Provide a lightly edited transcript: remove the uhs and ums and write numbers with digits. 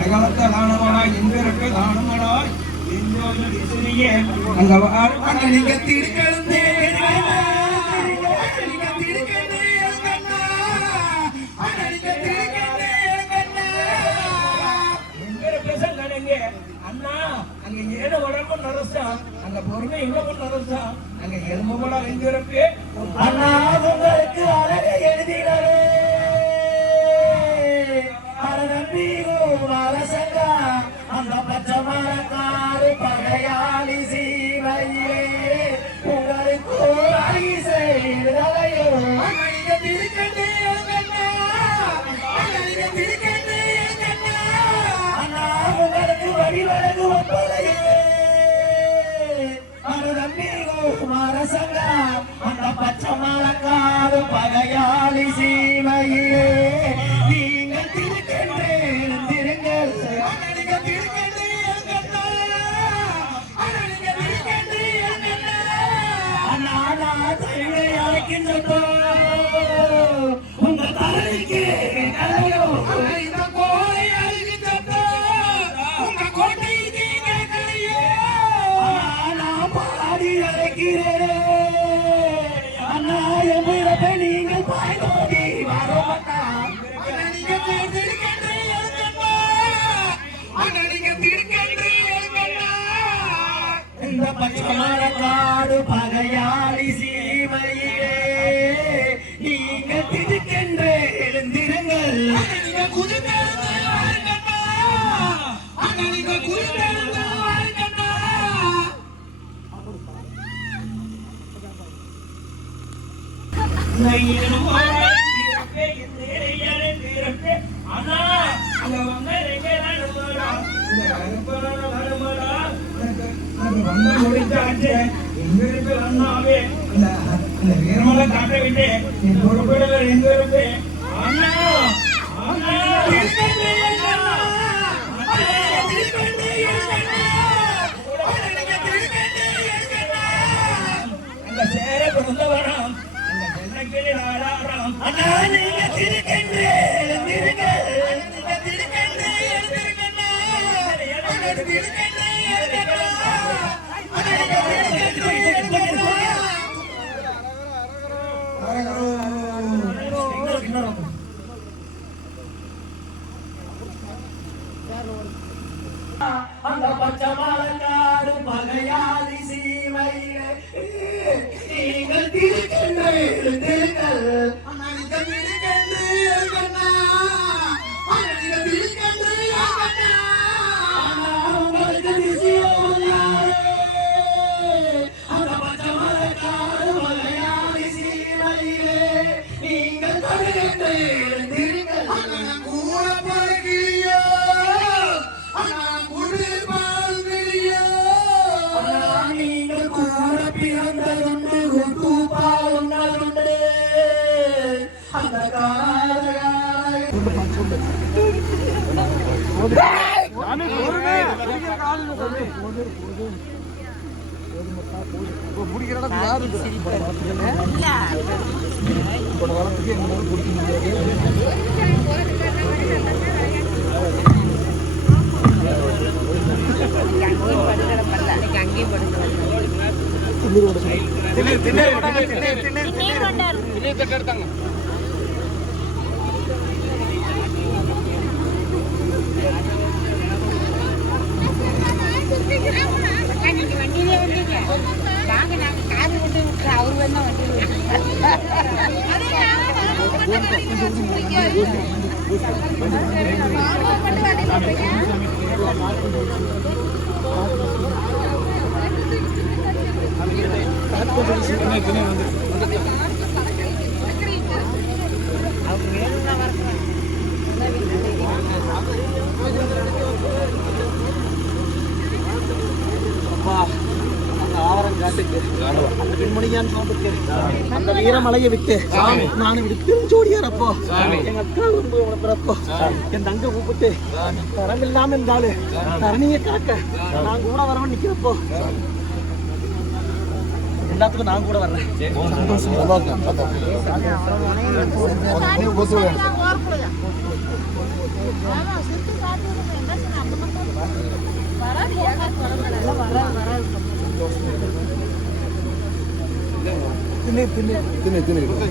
படைகளத்தை தானமடாய் எந்திருக்க தானமடாய் எஞ்சோல் விசிறியே அங்க வாழ்வன நீங்க திருக்கழுந்தே அண்ணா அங்க ஏழு உடம்பு நரசா அங்க பொறுமை எங்க நரசா அங்க எலும்பு கூட எங்க இருக்கு அண்ணா உங்களுக்கு அழகை எழுதினாரே அந்த பச்சை மரக்காரு பகையாளி சீவையே உங்களுக்கு செய்தலையோ உங்களுக்கு வடிவழகு ஒப்பலையே அரசங்க அந்த பச்சை மரக்காரு பகையாளி சீவையே நீங்கள் திருக்கின்றேன் திருங்கள் உங்க தலைக்கு இந்த கோலை அழிக்கின்ற உங்க கோட்டைக்கு நான் பாடி அழைக்கிறேன் அண்ணா எம்பிரப்பை நீங்கள் பாய்ந்தோடி வரோட்டா இந்த பச்சை மரக்காடு பகையாளி சீமையிலே நீங்க திடுக்கென்று எழுந்திருங்கள் வீரமலை காட்ட விட்டு என் பொறுப்பிடல எங்க இருக்கு அண்ணா அந்த சேர பிறந்தவரம் அந்த ஜென்னக்கிளி நாடாரம் அண்ணா நீங்க திருக்கென்று அந்த பச்சை மரக்காடு பகையாளி சீமையிலே நீங்கள் திருக்கென்று எழுந்திருங்கள் உங்களுக்கு நிச்சயம் அந்த பச்சை மரக்காடு பகையாளி சீமையிலே நீங்கள் திருக்கென்று எழுந்திருங்கள் பிறந்ததுண்டு குண்டு பாலுண்டு அந்த அந்த வீரமலையை விட்டு நான் திருச்சோடியாரப்போ எங்க அக்கா உணர்றப்போ என் தங்க கூப்பிட்டு தரம் இல்லாம இருந்தாலும் தரணியை காக்க நான் கூட வரவன் நிக்கிறப்போ எல்லாத்துக்கும் நான் கூட வர்றேன். தின்னு